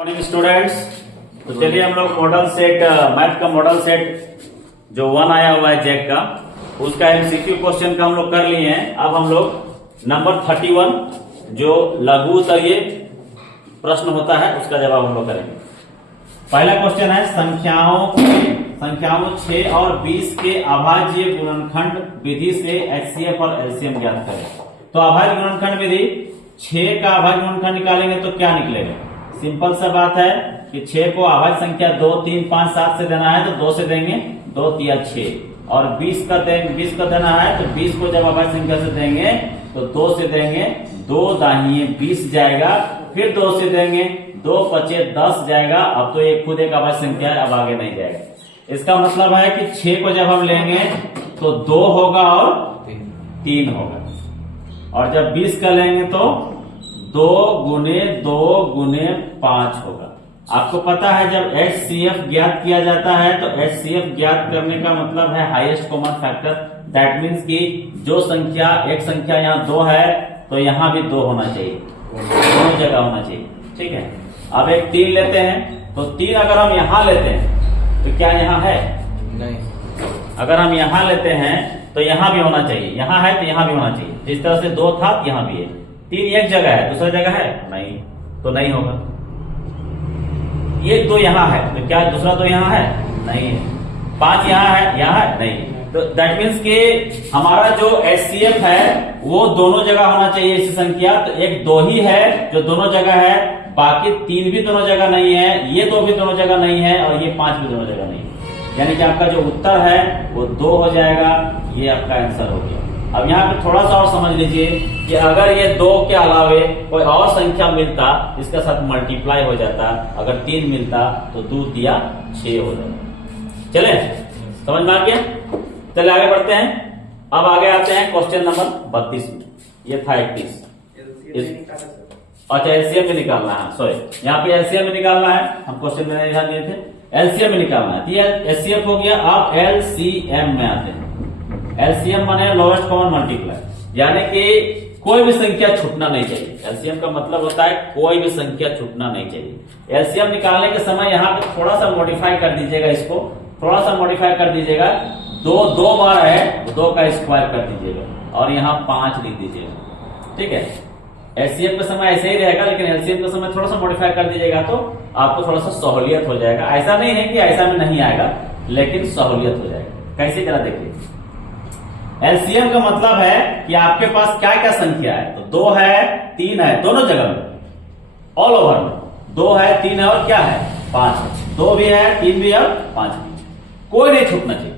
Morning students. तो चलिए हम लोग मॉडल सेट मैथ का मॉडल सेट जो 1 आया हुआ है जैक का, उसका एमसीक्यू क्वेश्चन का हम लोग कर लिए हैं। अब हम लोग नंबर 31 जो लघु उत्तरीय प्रश्न होता है उसका जवाब हम लोग करेंगे। पहला क्वेश्चन है संख्याओं 6 और 20 के अभाज्य गुणनखंड विधि से एचसीएफ और एलसीएम ज्ञात करें। तो अभाज्य गुणनखंड विधि 6 का अभाज्य गुणनखंड निकालेंगे तो क्या निकलेगा? सिंपल सा बात है कि 6 को अभाज्य संख्या 2, 3, 5, 7 से देना है तो 2 से देंगे, 2 तिया 6। और 20 का देना है तो 20 को जब अभाज्य संख्या से देंगे तो 2 से देंगे, 2 दाहिने 20 जाएगा, फिर 2 से देंगे, 2 पचे 10 जाएगा। अब तो ये खुद एक अभाज्य संख्या है, अब आगे नहीं जाएगा। इसका मतलब है कि 6 को जब हम लेंगे तो 2 होगा और 3 होगा, और जब 20 का लेंगे तो 2 गुने 2 गुने 5 होगा। आपको पता है जब HCF ज्ञात किया जाता है तो HCF ज्ञात करने का मतलब है highest common factor. That means कि जो संख्या एक संख्या यहाँ 2 है तो यहाँ भी 2 होना चाहिए, दोनों जगह होना चाहिए। ठीक है, अब एक 3 लेते हैं तो 3 अगर हम यहाँ लेते हैं तो क्या यहाँ है? नहीं। अगर हम यहाँ लेते हैं तो यहाँ भी होना चाहिए, यहाँ है तो यहाँ भी होना चाहिए। जिस तरह से 2 था यहाँ भी है। 3 एक जगह है, दूसरा जगह है नहीं, तो नहीं होगा। ये 2 यहाँ है तो क्या दूसरा 2 यहाँ है? नहीं है। 5 यहाँ है नहीं। तो दैट मीन्स कि हमारा जो HCF है वो दोनों जगह होना चाहिए इसी संख्या। तो एक 2 ही है जो दोनों जगह है, बाकी 3 भी दोनों जगह नहीं है, ये 2 भी दोनों जगह नहीं है, और ये 5 भी दोनों जगह नहीं है। यानी कि आपका जो उत्तर है वो 2 हो जाएगा। ये आपका आंसर हो गया। अब यहाँ पे थोड़ा सा और समझ लीजिए कि अगर ये 2 के अलावे कोई और संख्या मिलता इसके साथ मल्टीप्लाई हो जाता, अगर 3 मिलता तो 2 तिया 6 हो जाता। चले, समझ में आ गया? चले आगे बढ़ते हैं। अब आगे आते हैं क्वेश्चन नंबर 32 में। ये था 31। अच्छा, एलसीएम में निकालना है, सॉरी यहाँ पे एलसीएम में निकालना है। हम क्वेश्चन में ध्यान दिए थे, एलसीएम में निकालना है। एचसीएफ हो गया। अब एलसीएम में आते हैं। एलसीएम माने लोएस्ट कॉमन मल्टीप्लाई, यानी कि कोई भी संख्या छूटना नहीं चाहिए। एलसीएम का मतलब होता है कोई भी संख्या छूटना नहीं चाहिए। एलसीएम निकालने के समय यहाँ पे थोड़ा सा मॉडिफाई कर दीजिएगा, इसको थोड़ा सा मॉडिफाई कर दीजिएगा। 2 बार है, 2 का स्क्वायर कर दीजिएगा और यहाँ 5 लिख दीजिएगा। ठीक है, एचसीएफ का समय ऐसे ही रहेगा, लेकिन एलसीएम का समय थोड़ा सा मॉडिफाई कर दीजिएगा तो आपको थोड़ा सा सहूलियत हो जाएगा। ऐसा नहीं है कि ऐसा में नहीं आएगा, लेकिन सहूलियत हो जाएगा। कैसे जरा देखिए, एलसीएम का मतलब है कि आपके पास क्या क्या संख्या है। तो 2 है, 3 है, दोनों जगह में, ऑल ओवर में 2 है, 3 है और क्या है 5 है। 2 भी है, 3 भी है और 5 भी। कोई नहीं छूटना चाहिए,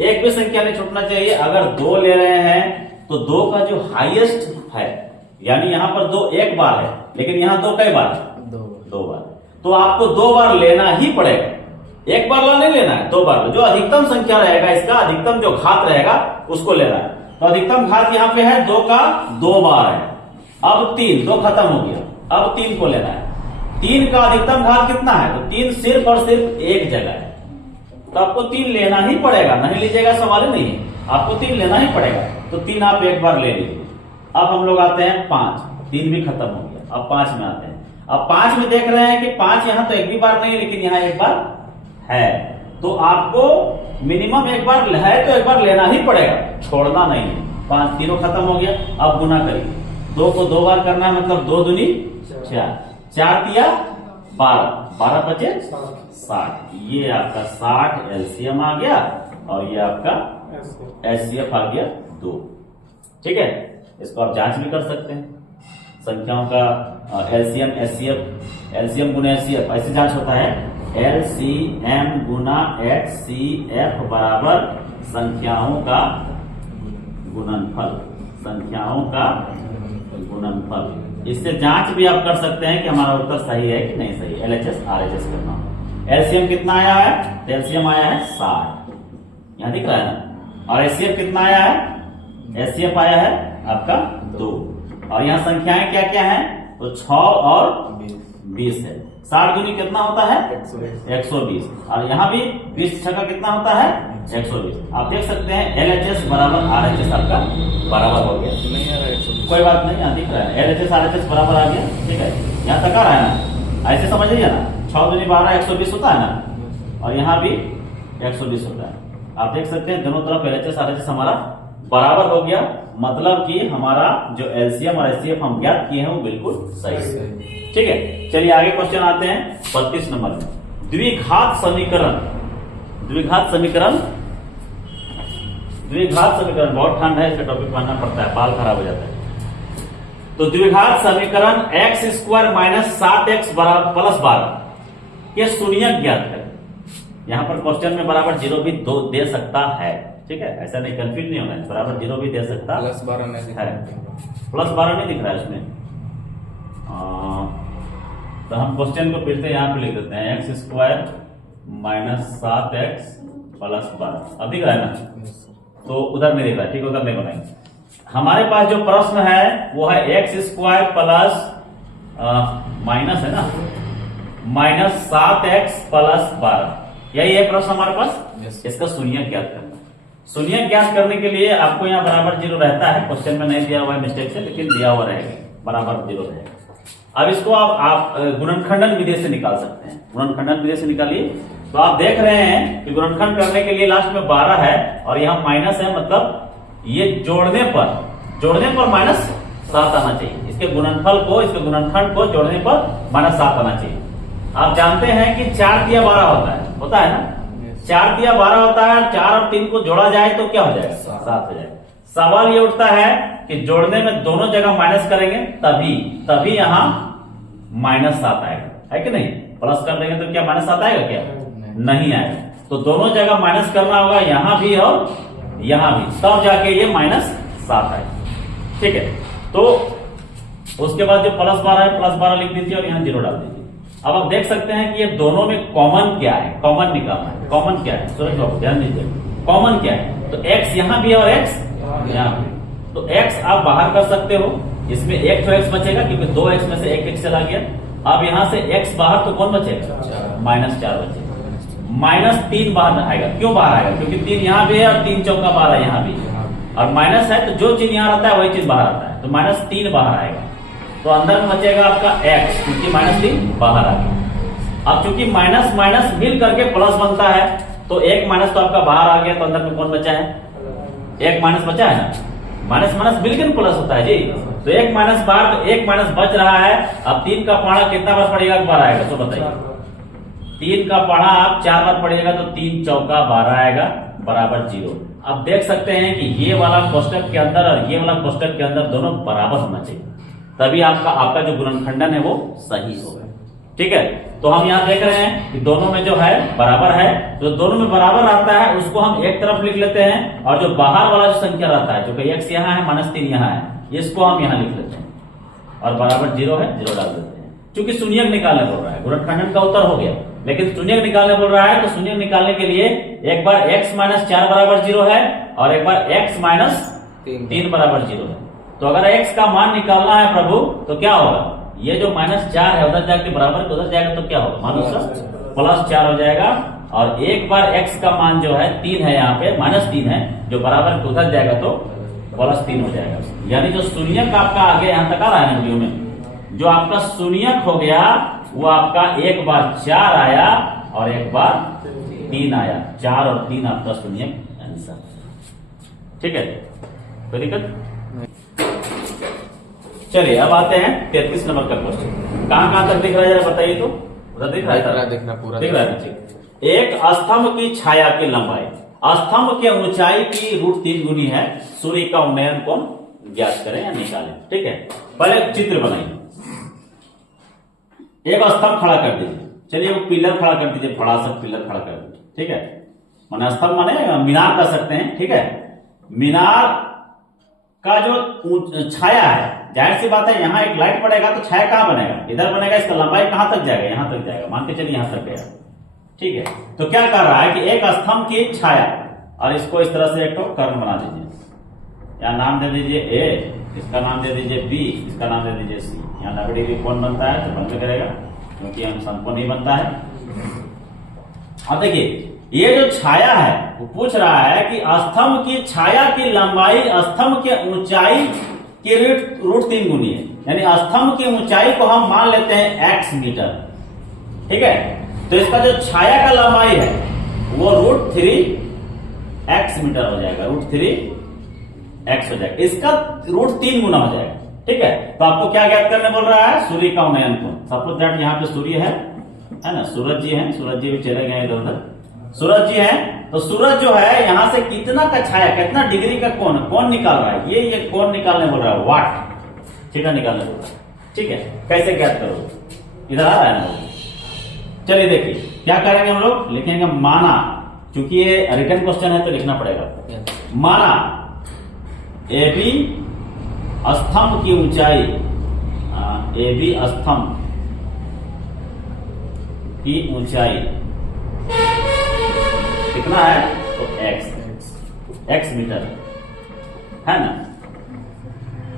एक भी संख्या नहीं छूटना चाहिए। अगर 2 ले रहे हैं तो 2 का जो हाईएस्ट है, यानी यहां पर 2 एक बार है, लेकिन यहां 2 कई बार है? 2 बार। तो आपको 2 बार लेना ही पड़ेगा, एक बार नहीं लेना है, 2 बार। जो अधिकतम संख्या रहेगा, इसका अधिकतम जो घात रहेगा उसको लेना है। तो अधिकतम घात यहाँ पे है 2 का 2 बार है। अब 3, 2 खत्म हो गया, अब 3 को लेना है। 3 का अधिकतम घात कितना है? तो 3 सिर्फ और सिर्फ एक जगह है, तो आपको 3 लेना ही पड़ेगा। नहीं लीजिएगा सवाल ही नहीं है, आपको 3 लेना ही पड़ेगा। तो 3 आप एक बार ले लीजिए। अब हम लोग आते हैं 5, 3 भी खत्म हो गया, अब 5 में आते हैं। अब 5 में देख रहे हैं कि 5 यहाँ तो एक भी बार नहीं, लेकिन यहाँ एक बार है, तो आपको मिनिमम एक बार है तो एक बार लेना ही पड़ेगा, छोड़ना नहीं है। 5 तीनों खत्म हो गया। अब गुना करिए, 2 को 2 बार करना है, मतलब 2 दूनी 4, 4 तिया 12, 12 पचे 60। ये आपका 60 एलसीएम आ गया और ये आपका एचसीएफ आ गया 2। ठीक है, इसको आप जांच भी कर सकते हैं। संख्याओं का एलसीएम एचसीएफ, एलसीएम गुना एचसीएफ ऐसे जांच होता है। एलसीएम गुना एचसीएफ बराबर संख्याओं का गुणनफल, संख्याओं का गुणनफल। इससे जांच भी आप कर सकते हैं कि हमारा उत्तर सही है कि नहीं सही। एलएचएस आरएचएस करना। एलसीएम कितना आया है? एलसीएम आया है 60, यहां दिख रहा है ना। और एचसीएफ कितना आया है? एचसीएफ आया है आपका 2। और यहाँ संख्याएं क्या क्या है? तो 6 और 20 है। 60 दूनी कितना होता है? 120। और यहाँ भी 20 छक्का कितना होता है? 120। आप देख सकते हैं एलएचएस बराबर आरएचएस आपका बराबर हो गया। कोई बात नहीं, यहाँ दिख रहा है एलएचएस आरएचएस बराबर आ गया। ठीक है, यहाँ तक आ रहा है ना। ऐसे समझ लीजिए ना, 6 दूनी 12 120 होता है ना, और यहाँ भी 120 होता है। आप देख सकते हैं दोनों तरफ LHS RHS हमारा बराबर हो गया, मतलब कि हमारा जो LCM और HCF हम ज्ञात किए हैं वो बिल्कुल सही है। ठीक है, चलिए आगे क्वेश्चन आते हैं 32 नंबर में। द्विघात समीकरण, द्विघात समीकरण, द्विघात समीकरण, बहुत ठंड है इसका टॉपिक पढ़ना पड़ता है, बाल खराब हो जाता है। तो द्विघात समीकरण x square minus 7x plus 12 ये शून्यक ज्ञात करें। यहां पर क्वेश्चन में बराबर 0 भी दे सकता है, ठीक है, ऐसा नहीं, कंफ्यूज नहीं होना है, बराबर 0 भी दे सकता प्लस 12 नहीं है, प्लस 12 नहीं दिख रहा है इसमें। तो हम क्वेश्चन को फिर से यहाँ पे लिख देते हैं, x square minus 7x plus 12, अब दिख रहा है ना, तो उधर नहीं दिख रहा है, ठीक, उधर नहीं बनाएंगे। हमारे पास जो प्रश्न है वो है x स्क्वायर प्लस माइनस है ना, माइनस 7x प्लस 12, यही है प्रश्न हमारे पास। इसका शून्यक ज्ञात करना। शून्यक ज्ञात करने के लिए आपको यहाँ बराबर 0 रहता है, क्वेश्चन में नहीं दिया हुआ है मिस्टेक से, लेकिन दिया हुआ रहेगा, बराबर 0 रहेगा। अब इसको आप गुणनखंडन विधि से निकाल सकते हैं, गुणनखंडन विधि से निकालिए। तो आप देख रहे हैं कि गुणनखंड करने के लिए लास्ट में 12 है और यहाँ माइनस है, मतलब ये जोड़ने पर माइनस 7 आना चाहिए। इसके गुणनफल को, इसके गुणनखंड को जोड़ने पर माइनस 7 आना चाहिए। आप जानते हैं कि 4 दिया 12 होता है ना, 4 दिया 12 होता है, 4 और 3 को जोड़ा जाए तो क्या हो जाएगा, 7 हो जाएगा। सवाल ये उठता है कि जोड़ने में दोनों जगह माइनस करेंगे तभी यहाँ माइनस 7 आएगा, है कि नहीं। प्लस कर देंगे तो क्या माइनस 7 आएगा, क्या नहीं आएगा। तो दोनों जगह माइनस करना होगा, यहां भी और यहां भी, तब जाके ये माइनस 7 आएगा, ठीक है। तो उसके बाद जो प्लस 12 है, प्लस 12 लिख दीजिए और यहाँ 0 डाल दीजिए। अब आप देख सकते हैं कि ये दोनों में कॉमन क्या है, कॉमन निकालना है। कॉमन क्या है, सूरज बाबू ध्यान दीजिए, कॉमन क्या है। तो x यहां भी और x यहां भी, तो x आप बाहर कर सकते हो, इसमें एक तो x बचेगा क्योंकि 2x में से एक x चला गया। अब यहां से x बाहर तो कौन बचेगा, -4 बचेगा। -3 बाहर आएगा, क्यों बाहर आएगा, क्योंकि 3 यहाँ भी है और 3 चौका 12 यहाँ भी, और माइनस है तो जो चीज यहाँ रहता है वही चीज बाहर आता है, तो -3 बाहर आएगा। तो अंदर में बचेगा आपका x, क्योंकि -3 बाहर आ गया। अब चूंकि माइनस माइनस मिल करके प्लस बनता है, तो एक माइनस तो आपका बाहर आ गया, तो अंदर में कौन बचा है, एक माइनस बचा है ना, माइनस माइनस मिलकर प्लस होता है जी। तो एक माइनस बाहर, तो एक माइनस बच रहा है। अब 3 का पढ़ा कितना बार पड़ेगा, बार आएगा, तो बताइए 3 का पढ़ा आप 4 बार पढ़िएगा तो 3 चौका 12 आएगा, बराबर 0। अब देख सकते हैं कि ये वाला कोष्टक के अंदर और ये वाला कोष्टक के अंदर दोनों बराबर होना चाहिए, तभी आपका जो गुणनखंडन है वो सही होगा, ठीक है। तो हम यहाँ देख रहे हैं कि दोनों में जो है बराबर है, तो दोनों में बराबर आता है उसको हम एक तरफ लिख लेते हैं, और जो बाहर वाला जो संख्या रहता है, जो कि x यहाँ है -3 यहाँ है, इसको हम यहाँ लिख लेते हैं, और बराबर 0 है, 0 डाल देते हैं। क्योंकि शून्यक निकालने बोल रहा है, गुणनखंडन का उत्तर हो गया, लेकिन शून्यक निकालने बोल रहा है, तो शून्यक निकालने के लिए एक बार x -4 बराबर 0 है, और एक बार x -3 बराबर 0 है। तो अगर x का मान निकालना है प्रभु, तो क्या होगा, ये जो -4 है उधर जाके बराबर के उधर जाएगा, तो क्या होगा, मान +4 हो जाएगा। और एक बार x का मान जो है 3 है, यहाँ पे -3 है, जो बराबर के उधर जाएगा तो +3 हो जाएगा। यानी जो शून्यक आपका आगे यहाँ तक आ रहा है वीडियो में, जो आपका शून्यक हो गया वो आपका एक बार 4 आया और एक बार 3 आया, 4 और 3 आपका शून्यक आंसर, ठीक है, कोई दिक्कत। चलिए अब आते हैं 33 नंबर का क्वेश्चन। कहां तक दिख रहा है जरा बताइए तो, उधर दिख रहा है, दिखना पूरा दिख रहा है, ठीक। एक स्तंभ की छाया की लंबाई स्तंभ के ऊंचाई की √3 गुनी है, सूर्य का उन्नयन कोण ज्ञात करें या निकालें, ठीक है। पहले चित्र बनाइए, एक स्तंभ खड़ा कर दीजिए, चलिए वो पिलर खड़ा कर दीजिए, बड़ा सा पिलर खड़ा कर दीजिए, ठीक है। माने स्तंभ माने मीनार कर सकते हैं, ठीक है। मीनार का जो छाया है, जाहिर सी बात है यहाँ एक लाइट पड़ेगा तो छाया कहां बनेगा, इधर बनेगा, इसका लंबाई कहां तक जाएगा, यहां तक जाएगा, मान के चलिए यहां तक गया, ठीक है। तो क्या कर रहा है कि एक स्तंभ की छाया, और इसको इस तरह से एक तो कर्ण बना दीजिए, यहाँ नाम दे दीजिए A, इसका नाम दे दीजिए B, इसका नाम दे दीजिए C। यहाँ 90 डिग्री कोण बनता है तो बंद करेगा, क्योंकि हम समकोण नहीं बनता है। अब देखिए ये जो छाया है वो पूछ रहा है कि स्तंभ की छाया की लंबाई स्तंभ के ऊंचाई के √3 गुनी है, यानी स्तंभ की ऊंचाई को हम मान लेते हैं x मीटर, ठीक है। तो इसका जो छाया का लंबाई है वो √3x मीटर हो जाएगा, √3x हो जाएगा, इसका √3 गुना हो जाएगा। ठीक है। तो आपको क्या ज्ञात करने बोल रहा है? सूर्य का उन्नयन कोण। सपोज दैट यहाँ पे सूर्य है ना, सूरज जी है, सूरज जी भी चले गए इधर उधर, सूरज जी है। तो सूरज जो है यहाँ से कितना का छाया, कितना डिग्री का कोण निकाल रहा है, ये कोण निकालने बोल रहा है, वाट थीटा निकालने बोल रहा है। ठीक है। कैसे ज्ञात करोगे? इधर आ रहा है ना। चलिए देखिए क्या करेंगे हम लोग, लिखेंगे माना, क्योंकि ये रिटन क्वेश्चन है तो लिखना पड़ेगा। माना AB स्तंभ की ऊंचाई, AB स्तंभ की ऊंचाई कितना है? तो x मीटर है ना।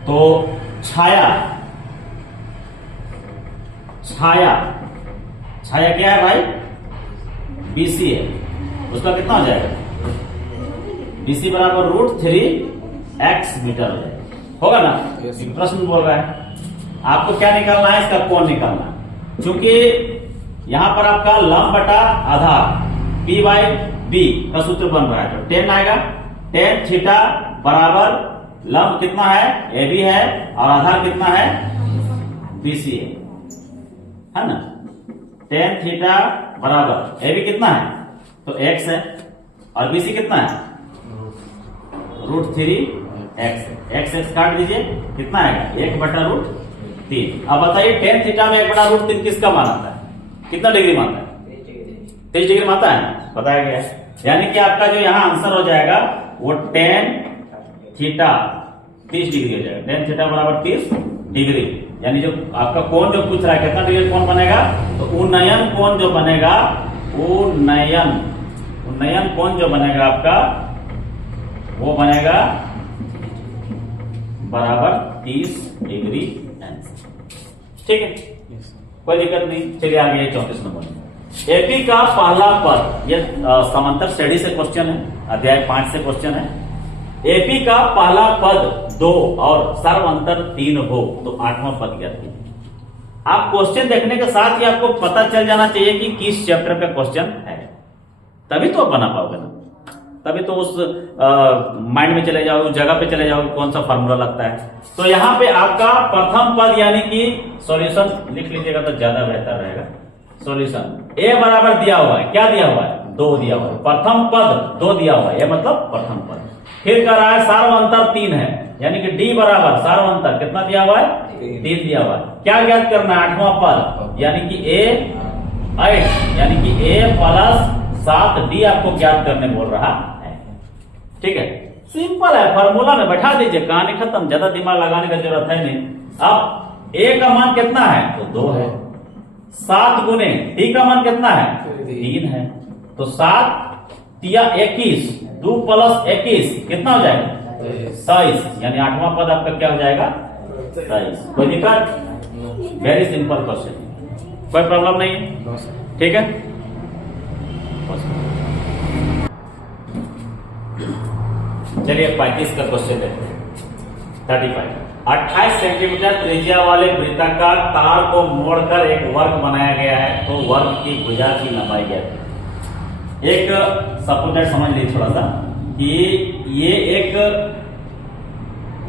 तो छाया क्या है भाई? BC है, उसका कितना हो जाएगा? BC बराबर √3x मीटर हो जाएगा, होगा ना। प्रश्न बोल रहा है आपको क्या निकालना है? इसका कोण निकालना है। क्योंकि यहां पर आपका लंब बटा आधार P/B का सूत्र बन रहा है, तो tan आएगा। tan थीटा बराबर लंब कितना है? AB है, और आधार कितना है? BC है ना। tan थीटा बराबर AB कितना है? तो x है, और BC कितना है? √3x। x काट दीजिए, कितना आएगा? 1/√3। अब बताइए tan थीटा में 1/√3 किसका मान आता है? कितना डिग्री मानता है? 30 डिग्री मानता है, बताया गया है। यानी कि आपका जो यहाँ आंसर हो जाएगा वो tan थीटा 30 डिग्री हो जाएगा। tan थीटा बराबर 30 डिग्री, यानी जो आपका कोण जो पूछ रहा है कितना डिग्री कोण बनेगा, तो उन्नयन कोण जो बनेगा, उन्नयन कोण जो बनेगा आपका, वो बनेगा बराबर 30 डिग्री। ठीक है, कोई दिक्कत नहीं। चलिए आगे 34 नंबर। एपी का पहला पद, यह समांतर श्रेणी से क्वेश्चन है, अध्याय 5 से क्वेश्चन है। एपी का पहला पद 2 और सर्व अंतर 3 हो तो 8वां पद ज्ञात कीजिए। आप क्वेश्चन देखने के साथ ही आपको पता चल जाना चाहिए कि किस चैप्टर का क्वेश्चन है, तभी तो आप बना पाओगे ना, तभी तो उस माइंड में चले जाओगे, उस जगह पे चले जाओगे कौन सा फॉर्मूला लगता है। तो यहाँ पे आपका प्रथम पद यानी कि सॉल्यूशन लिख लीजिएगा तो ज्यादा बेहतर रहेगा। सॉल्यूशन ए बराबर दिया हुआ है, क्या दिया हुआ है? 2 दिया हुआ है। प्रथम पद 2 दिया हुआ है, ये मतलब प्रथम पद। फिर कह रहा है सार्व अंतर 3 है, यानी कि डी बराबर सार्व अंतर कितना दिया हुआ है? 3 दिया हुआ है। क्या ज्ञात करना है? 8वां पद, यानी कि ए 8, यानी कि ए प्लस 7D आपको ज्ञात करने बोल रहा है। ठीक है, सिंपल है, फॉर्मूला में बैठा दीजिए, कहानी खत्म, ज्यादा दिमाग लगाने का जरूरत है नहीं। अब ए का मान कितना है? तो 2 है। 7 गुने डी का मान कितना है? 3 है। तो 7 तिया 21, 2 + 21 कितना हो जाएगा? 23, यानी 8वां पद आपका क्या हो जाएगा? 23। कोई दिक्कत? वेरी सिंपल क्वेश्चन, कोई प्रॉब्लम नहीं। ठीक है, चलिए 35 का क्वेश्चन देखते हैं। 35, 28 सेंटीमीटर त्रिज्या वाले वृत्ताकार तार को मोड़कर एक वर्ग बनाया गया है, तो वर्ग की भुजा की लंबाई क्या है? एक सपोज समझ लीजिए थोड़ा सा कि ये एक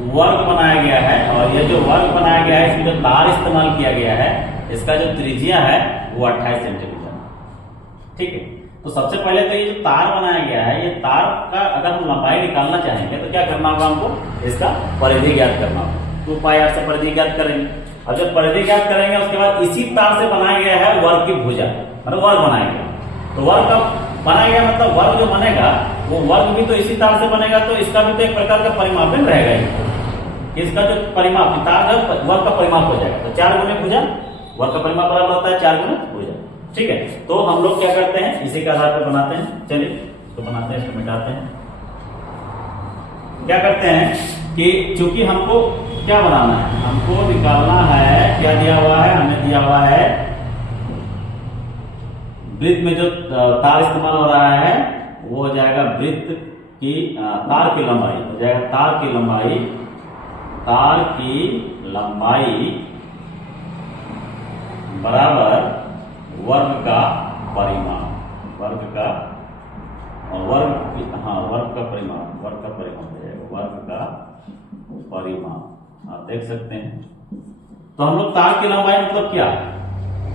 वर्ग बनाया गया है, और ये जो वर्ग बनाया गया है इसमें जो तार इस्तेमाल किया गया है, इसका जो त्रिज्या है वो 28 सेंटीमीटर। ठीक है, तो सबसे पहले तो ये जो तार बनाया गया है, ये तार का अगर हम लंबाई निकालना चाहेंगे तो क्या करना होगा हमको? इसका परिधि ज्ञात करना होगा। 2πr से परिधि ज्ञात करेंगे, और जब परिधि ज्ञात करेंगे उसके बाद इसी तार से बनाया गया है वर्ग की भुजा, मतलब वर्ग बनाया गया। तो वर्ग का बनाया गया मतलब वर्ग जो बनेगा वो वर्ग भी तो इसी तार से बनेगा, तो इसका भी तो एक प्रकार का परिमापन रहेगा। इसका जो परिमाप तार है वर्ग का परिमाप हो जाएगा, तो 4 गुने भुजा, वर्ग का परिमाप बराबर होता है 4 गुने भुजा। ठीक है, तो हम लोग क्या करते हैं, इसी के आधार पर बनाते हैं। चलिए तो बनाते हैं, इसको मिटाते हैं। क्या करते हैं कि चूंकि हमको क्या बनाना है, हमको निकालना है, क्या दिया हुआ है? हमें दिया हुआ है वृत्त में जो तार इस्तेमाल हो रहा है वो हो जाएगा वृत्त की तार की लंबाई हो जाएगा, तार की लंबाई बराबर वर्ग का परिमाण, वर्ग का परिमाण, वर्ग का परिमाण आप देख सकते हैं। तो हम लोग तार की लंबाई मतलब क्या,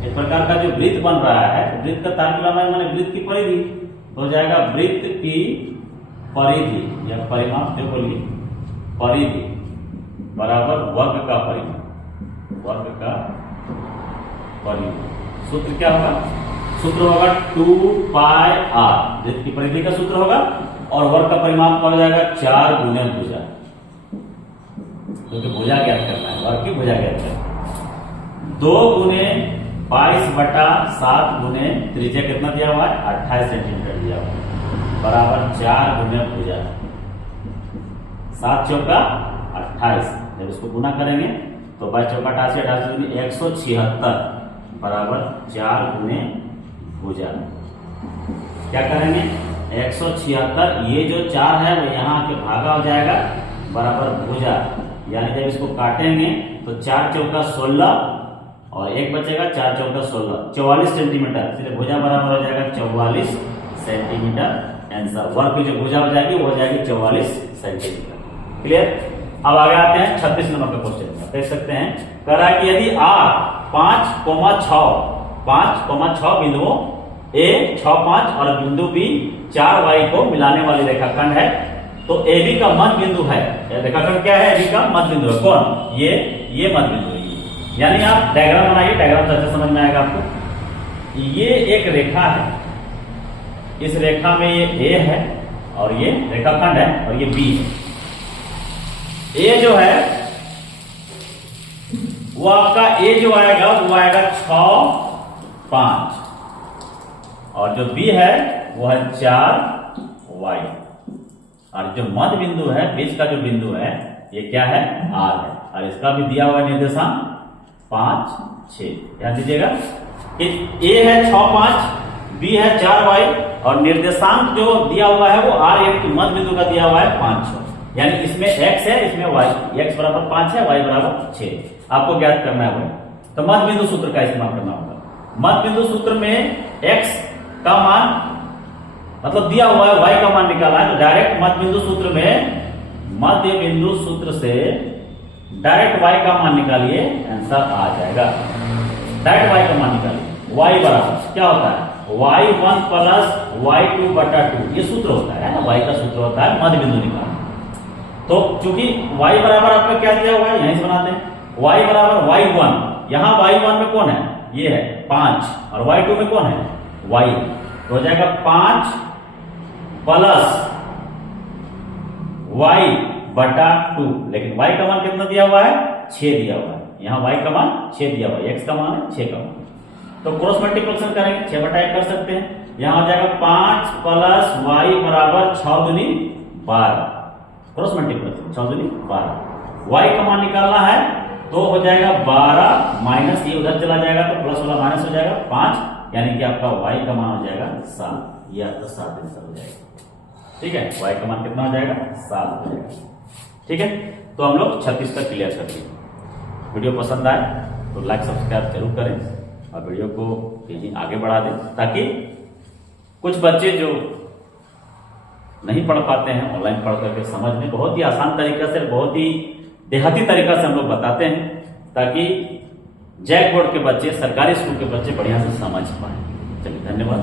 एक प्रकार का जो वृत्त बन रहा है, वृत्त का तार की लंबाई माने वृत्त की परिधि, तो हो जाएगा वृत्त की परिधि या परिमाप जो बोलिए परिधि बराबर वर्ग का परिमाण, वर्ग का परिमाण। सूत्र क्या होगा, सूत्र होगा 2πr, वृत्त की परिधि का सूत्र होगा, और वर्ग का परिमाप हो जाएगा 4 गुने भुजा, क्योंकि भुजा ज्ञात करना है, वर्ग की भुजा ज्ञात करना है। 2 गुने 22/7 गुने त्रिज्या कितना दिया हुआ है 28 सेंटीमीटर दिया हुआ है, बराबर 4 गुने भुजा, 7 चौका 28, जब इसको गुना करेंगे तो 22 चौका 88, 88 176 बराबर 4 गुने भुजा। क्या करेंगे 176, ये जो 4 है वो यहाँ के भागा हो जाएगा बराबर भुजा, यानी जब इसको काटेंगे तो 4 चौका 16 और 1 बचेगा, 4 चौका 16, 44 सेंटीमीटर, इसलिए भुजा बराबर हो जाएगा 44 सेंटीमीटर। आंसर वर्ग की जो भुजा हो जाएगी वो हो जाएगी 44 सेंटीमीटर। क्लियर। अब आगे आते हैं 36 नंबर का क्वेश्चन, देख सकते हैं कह रहा है कि यदि R 5,6 बिंदुओं A 6, 5 और बिंदु B 4 y को मिलाने वाली रेखाखंड है, तो AB का मध्य बिंदु है, रेखाखंड क्या है, AB का मध्य बिंदु है, कौन, ये मध्य बिंदु है। यानी आप डायग्राम बनाइए, डायग्राम से अच्छा समझ में आएगा आपको। ये एक रेखा है, इस रेखा में ये A है और ये रेखाखंड है और ये B है। A जो है वो आपका A जो आएगा वो आएगा 6, 5 और जो B है वो है 4 y, और जो मध्य बिंदु है, बीच का जो बिंदु है ये क्या है R है, और इसका भी दिया हुआ निर्देशांक 5, 6। ध्यान दीजिएगा कि A है 6, 5, B है 4 y और निर्देशांक जो दिया हुआ है वो R, एक मध्य बिंदु का दिया हुआ है 5, 6, यानी इसमें x है इसमें y, x बराबर 5 है, y बराबर 6, आपको ज्ञात करना है। तो मध्य बिंदु सूत्र का इस्तेमाल करना होगा। मध्य बिंदु सूत्र में x का मान मतलब दिया हुआ है, y का मान निकालना है, तो डायरेक्ट मध्य बिंदु सूत्र में, मध्य बिंदु सूत्र से डायरेक्ट y का मान निकालिए, आंसर आ जाएगा। डायरेक्ट y का मान निकालिए, y बराबर क्या होता है y1 प्लस y2/2, ये सूत्र होता है ना, y का सूत्र होता है मध्य बिंदु निकालना। तो चूंकि y बराबर आपका क्या दिया हुआ है, यहीं से बनाते हैं, y बराबर y1, यहां y1 में कौन है, ये है 5, और y2 में कौन है y, तो हो जाएगा 5 प्लस y/2, लेकिन y का मान कितना दिया हुआ है 6 दिया हुआ है, यहाँ y का मान 6 दिया हुआ है, x का मान है 6 का मान, तो क्रॉस मल्टीप्लिकेशन करेंगे 6/1 कर सकते हैं, यहाँ हो जाएगा 5 प्लस y बराबर 6 दूनी 12, क्रॉस मल्टीप्लिकेशन 6 दूनी 12, y का मान निकालना है तो हो जाएगा 12 माइनस ये उधर चला जाएगा तो प्लस वाला माइनस हो जाएगा 5, यानी कि आपका y का मान हो जाएगा 7, ये आपका 7 आंसर हो जाएगा। ठीक है, y का मान कितना हो जाएगा 7 हो जाएगा। ठीक है, तो हम लोग 36 तक क्लियर कर दिए। वीडियो पसंद आए तो लाइक सब्सक्राइब जरूर करें और वीडियो को कहीं आगे बढ़ा दें, ताकि कुछ बच्चे जो नहीं पढ़ पाते हैं ऑनलाइन पढ़ करके समझ में बहुत ही आसान तरीका से, बहुत ही देहाती तरीका से हम लोग बताते हैं, ताकि जैक बोर्ड के बच्चे, सरकारी स्कूल के बच्चे बढ़िया से समझ पाए। चलिए, धन्यवाद।